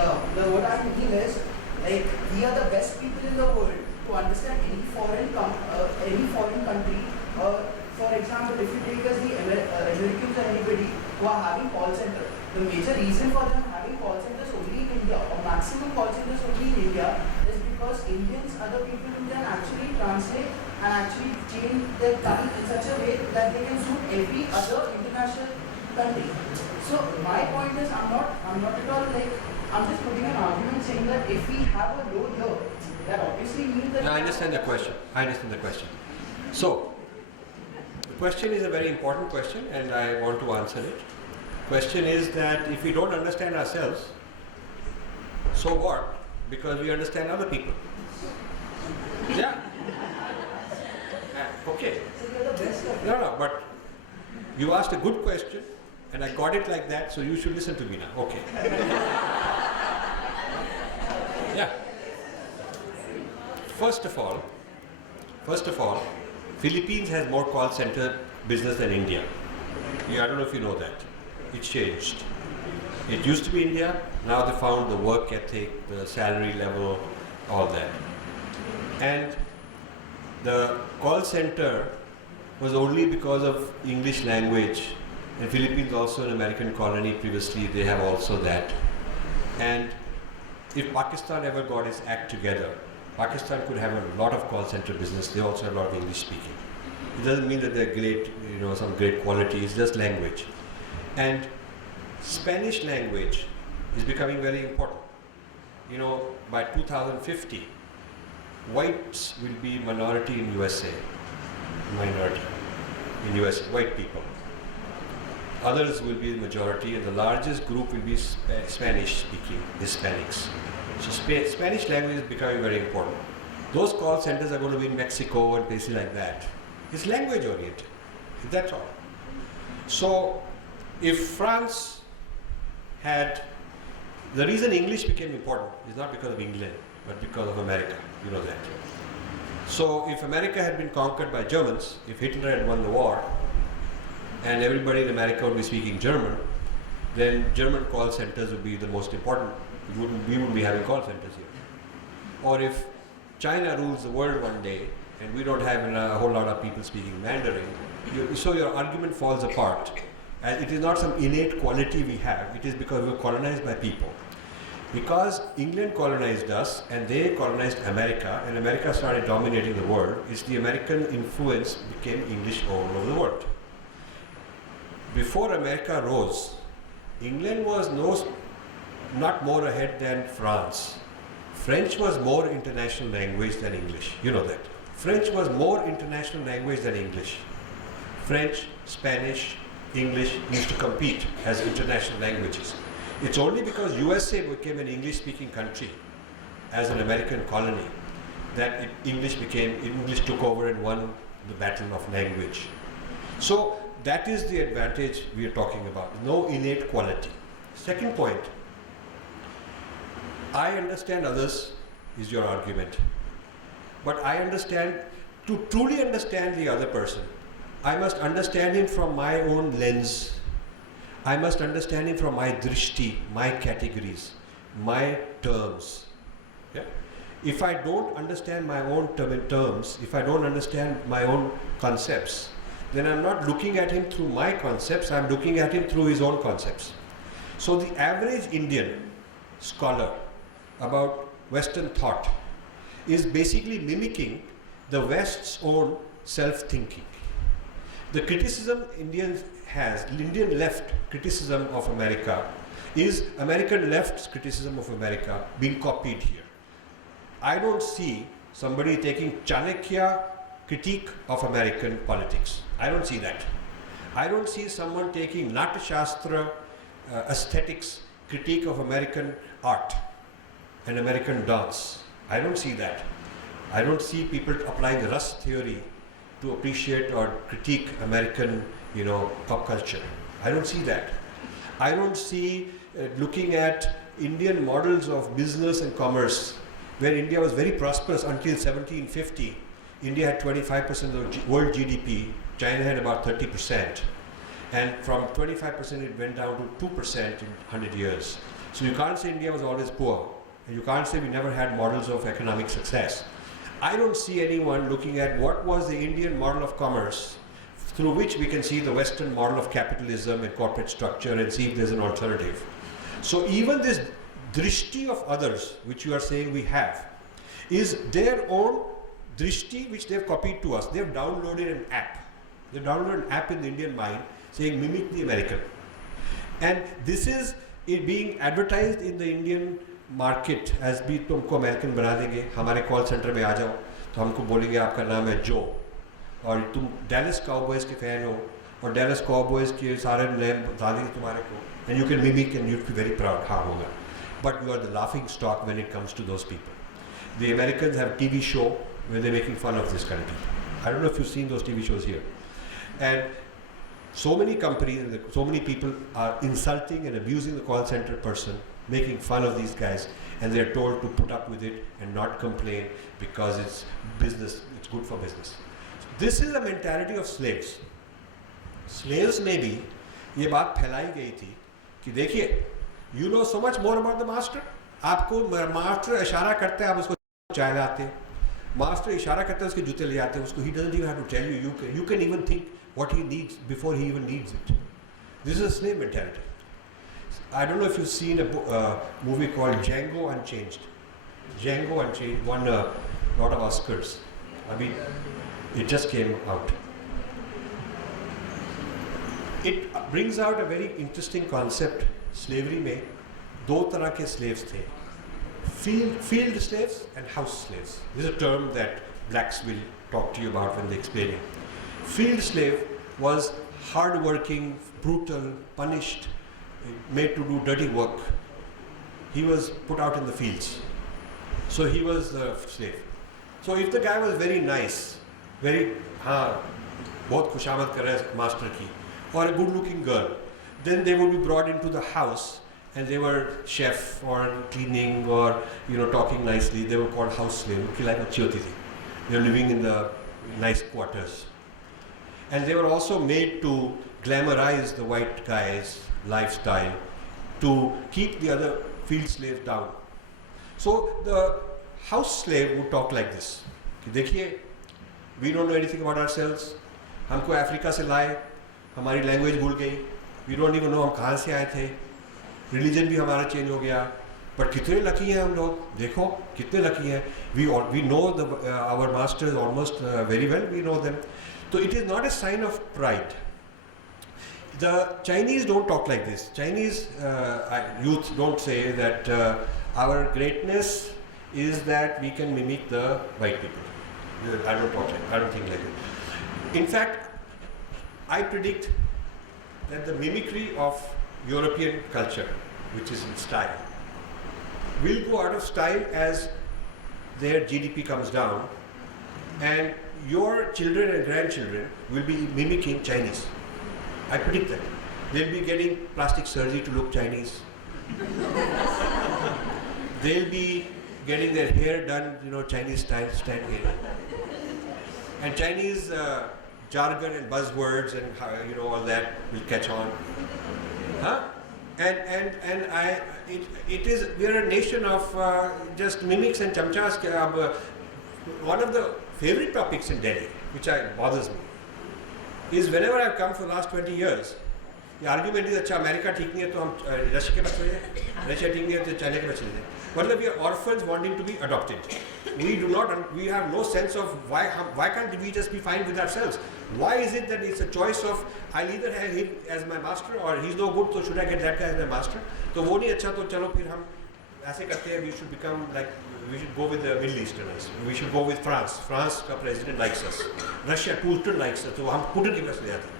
what I'm thinking is, like, we are the best people in the world to understand any foreign country. For example, if you take as the Americans or anybody who are having call center, the major reason for them having call centers only in India, or maximum call centers only in India, is because Indians are the people who can actually translate and actually change their tongue in such a way that they can suit every other international country. So my point is, I'm not at all like, I'm just putting an argument saying that if we have a low here, that obviously means that... No, I understand the question. So, the question is a very important question and I want to answer it. Question is that if we don't understand ourselves, so what? Because we understand other people. Yeah. Okay. So you're the best of No, but you asked a good question and I got it like that, so you should listen to me now. Okay. Yeah. First of all, Philippines has more call center business than India. Yeah, I don't know if you know that. It changed. It used to be India, now they found the work ethic, the salary level, all that. And the call center was only because of English language. And Philippines also an American colony previously, they have also that. And if Pakistan ever got its act together, Pakistan could have a lot of call center business. They also have a lot of English speaking. It doesn't mean that they're great, some great quality, it's just language. And Spanish language is becoming very important. By 2050, whites will be minority in USA, white people. Others will be the majority, and the largest group will be Spanish-speaking Hispanics. So Spanish language is becoming very important. Those call centers are going to be in Mexico and places like that. It's language oriented. That's all. So if France had, the reason English became important is not because of England, but because of America. You know that. So if America had been conquered by Germans, if Hitler had won the war, and everybody in America would be speaking German, then German call centers would be the most important. We wouldn't be having call centers here. Or if China rules the world one day and we don't have a whole lot of people speaking Mandarin, so your argument falls apart. And it is not some innate quality we have, it is because we were colonized by people. Because England colonized us and they colonized America and America started dominating the world, it's the American influence became English all over the world. Before America rose, England was not more ahead than France. French was more international language than English. You know that. French was more international language than English. French, Spanish, English used to compete as international languages. It's only because USA became an English-speaking country as an American colony that English took over and won the battle of language. So that is the advantage we are talking about. No innate quality. Second point, I understand others is your argument. But I understand, to truly understand the other person, I must understand him from my own lens. I must understand him from my drishti, my categories, my terms. Yeah? If I don't understand my own terms, if I don't understand my own concepts, then I'm not looking at him through my concepts, I'm looking at him through his own concepts. So the average Indian scholar about Western thought is basically mimicking the West's own self-thinking. The criticism Indian left criticism of America is American left's criticism of America being copied here. I don't see somebody taking Chanakya critique of American politics. I don't see that. I don't see someone taking Natya Shastra aesthetics critique of American art and American dance. I don't see that. I don't see people applying the Rus theory to appreciate or critique American, pop culture. I don't see that. I don't see looking at Indian models of business and commerce, where India was very prosperous until 1750. India had 25% of the world GDP, China had about 30%. And from 25% it went down to 2% in 100 years. So you can't say India was always poor, and you can't say we never had models of economic success. I don't see anyone looking at what was the Indian model of commerce through which we can see the Western model of capitalism and corporate structure and see if there's an alternative. So even this drishti of others, which you are saying we have, is their own drishti which they've copied to us. They've downloaded an app. They've downloaded an app in the Indian mind saying mimic the American. And this is it being advertised in the Indian market as भी तुमको American बना देंगे, हमारे call centre में आ जाओ तो हमको बोलेंगे आपका नाम है जो, और तुम डैलस काउबॉयज के फैन हो और डैलस काउबॉयज के सारे नेम बता देंगे तुम्हारे को, and you can mimic and you'll be very proud. हाँ होगा, but you are the laughing stock when it comes to those people. The Americans have a TV show where they're making fun of this kind of people. I don't know if you've seen those TV shows here, and so many companies and so many people are insulting and abusing the call center person, making fun of these guys, and they're told to put up with it and not complain because it's business, it's good for business. This is a mentality of slaves. Slaves में भी ये बात फैलाई गई थी कि देखिए, you know so much more about the master. आपको मास्टर इशारा करते हैं, आप उसको चाय लाते हैं. मास्टर इशारा करते हैं, उसके जूते ले आते हैं उसको. He doesn't even have to tell you. You can even think what he needs before he even needs it. This is a slave mentality. I don't know if you've seen a movie called Django Unchained. Django Unchained won a lot of Oscars. I mean, it just came out. It brings out a very interesting concept. Slavery में दो तरह के slaves थे. Field slaves and house slaves. This is a term that blacks will talk to you about when they explain it. Field slave was hard-working, brutal, punished, made to do dirty work. He was put out in the fields. So he was a slave. So if the guy was very nice, very बहुत खुशामद कर रहा है master की, or a good-looking girl, then they would be brought into the house and they were chef or cleaning or talking nicely. They were called house slave. उनकी life अच्छी होती थी. They were living in the nice quarters. And they were also made to glamorize the white guy's lifestyle to keep the other field slaves down. So the house slave would talk like this. कि देखिए, we don't know anything about ourselves. हमको Africa से लाए, हमारी language भूल गई. We don't even know हम कहाँ से आए थे. Religion भी हमारा चेंज हो गया. But कितने लकी हैं हम लोग. देखो कितने लकी हैं. We know our masters almost very well. We know them. So it is not a sign of pride. The Chinese don't talk like this. Chinese youth don't say that our greatness is that we can mimic the white people. I don't talk like, I don't think like it. In fact, I predict that the mimicry of European culture, which is in style, will go out of style as their GDP comes down, and your children and grandchildren will be mimicking Chinese. I predict that. They'll be getting plastic surgery to look Chinese. They'll be getting their hair done, Chinese style hair. And Chinese jargon and buzzwords and all that will catch on. Huh? We're a nation of just mimics and chamchas. One of the favorite topics in Delhi, which bothers me, is whenever I've come for the last 20 years, the argument is, अच्छा America ठीक नहीं है तो हम Russia के बच्चे हैं, Russia ठीक नहीं है तो चाइना के बच्चे हैं. मतलब we are orphans wanting to be adopted. We have no sense of why can't we just be fine with ourselves? Why is it that it's a choice of I'll either have him as my master or he's no good, so should I get that guy as my master? तो वो नहीं अच्छा तो चलो फिर हम ऐसे करते हैं. We should go with the Middle Easterners. We should go with France. France का president likes us. Russia, Putin likes us. तो हम Putin के पास ले जाते हैं.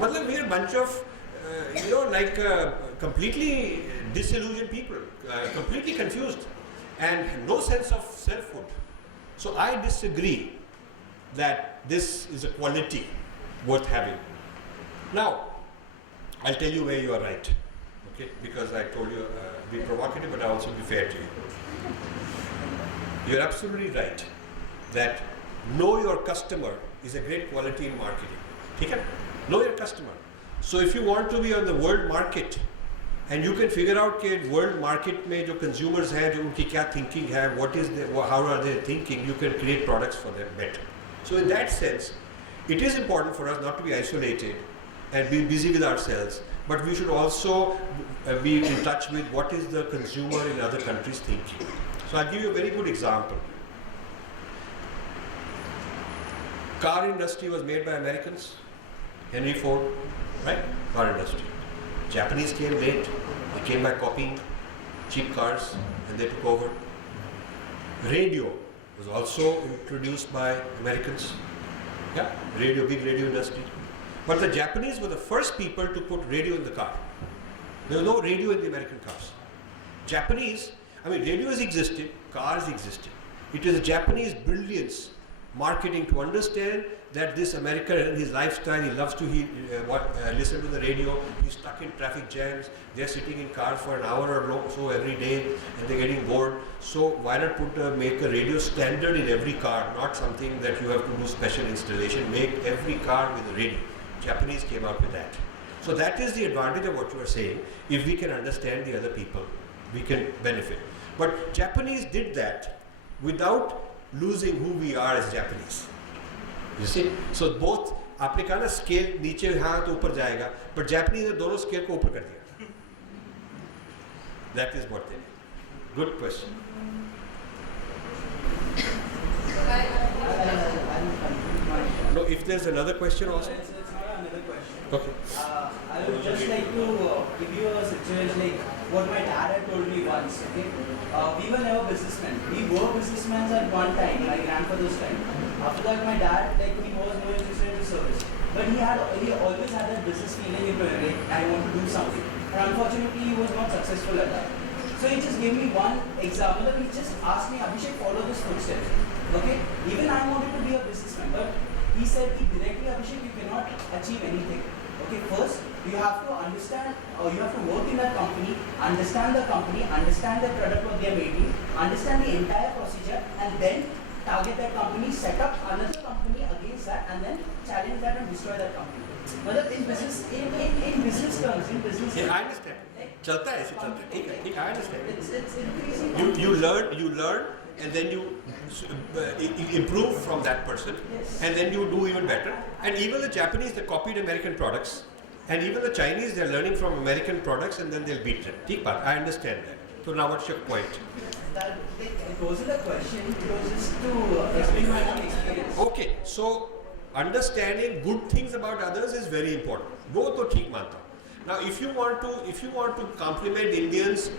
मतलब we are a bunch of completely disillusioned people, completely confused, and no sense of selfhood. So I disagree that this is a quality worth having. Now, I'll tell you where you are right, okay? Because I told you be provocative, but I'll also be fair to you. You're absolutely right that know your customer is a great quality in marketing. Okay? Know your customer. So if you want to be on the world market, and you can figure out कि world market में जो consumers हैं, जो उनकी क्या thinking है, how are they thinking, you can create products for them better. So in that sense, it is important for us not to be isolated and be busy with ourselves, but we should also be in touch with what is the consumer in other countries thinking. So I'll give you a very good example. Car industry was made by Americans, Henry Ford, right? Car industry. Japanese came late. They came by copying cheap cars and they took over. Radio was also introduced by Americans. Yeah, radio, big radio industry. But the Japanese were the first people to put radio in the car. There was no radio in the American cars. Japanese, radios existed, cars existed. It is a Japanese brilliance marketing to understand that this American and his lifestyle, he loves to listen to the radio, he's stuck in traffic jams, they're sitting in cars for an hour or so every day and they're getting bored. So why not make a radio standard in every car, not something that you have to do special installation, make every car with a radio. Japanese came up with that. So that is the advantage of what you are saying. If we can understand the other people, we can benefit. But Japanese did that without losing who we are as Japanese. You see? So both, आपने कहा ना scale नीचे हाँ तो ऊपर जाएगा, but Japanese ने दोनों scale को ऊपर कर दिया. That is what they did. Good question. No, if there's another question also. It's not another question. Okay. I would just like to give you a situation like what my dad had told me once. Okay, we were never businessmen. We were businessmen at one time, my grandfather's time. After that, my dad he was more interested in the service, but he always had that business feeling into him. Like I want to do something, and unfortunately, he was not successful at that. So he just gave me one example. He just asked me, Abhishek, follow this footsteps. Okay, even I wanted to be a businessman, but he said directly, Abhishek, you cannot achieve anything. Okay, first you have to understand, or you have to work in that company, understand the product what they are making, understand the entire procedure, and then target that company, set up another company against that, and then challenge that and destroy that company. But in business, in business terms, Yeah, I understand. चलता है ऐसे चलता है. ठीक है, I understand. It's increasing. You learn, and then you improve from that person, and then you do even better. And even the Japanese, they copied American products, and even the Chinese, they're learning from American products, and then they'll beat them. ठीक बात, I understand that. So now what's your point? That it wasn't a question. It was just to explain my own experience. Okay, so understanding good things about others is very important. वो तो ठीक मानता हूँ. Now, if you want to compliment Indians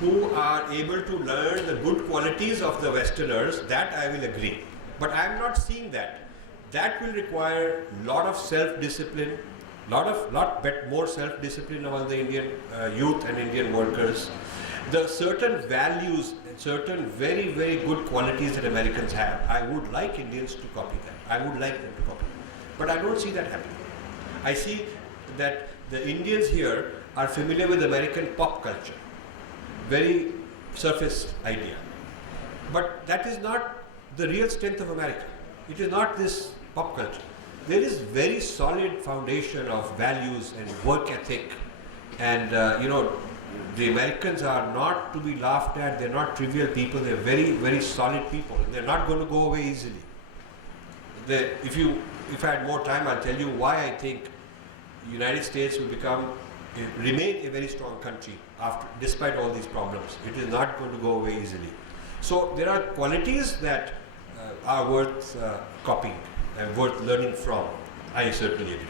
who are able to learn the good qualities of the Westerners, that I will agree. But I am not seeing that. That will require lot of self-discipline, lot more self-discipline among the Indian youth and Indian workers. The certain values and certain very, very good qualities that Americans have, I would like Indians to copy that. I would like them to copy that. But I don't see that happening. I see that the Indians here are familiar with American pop culture. Very surface idea. But that is not the real strength of America. It is not this pop culture. There is very solid foundation of values and work ethic, and the Americans are not to be laughed at. They're not trivial people. They're very, very solid people, and they're not going to go away easily. If I had more time, I'll tell you why I think the United States will remain a very strong country despite all these problems. It is not going to go away easily. So there are qualities that are worth copying and worth learning from. I certainly agree.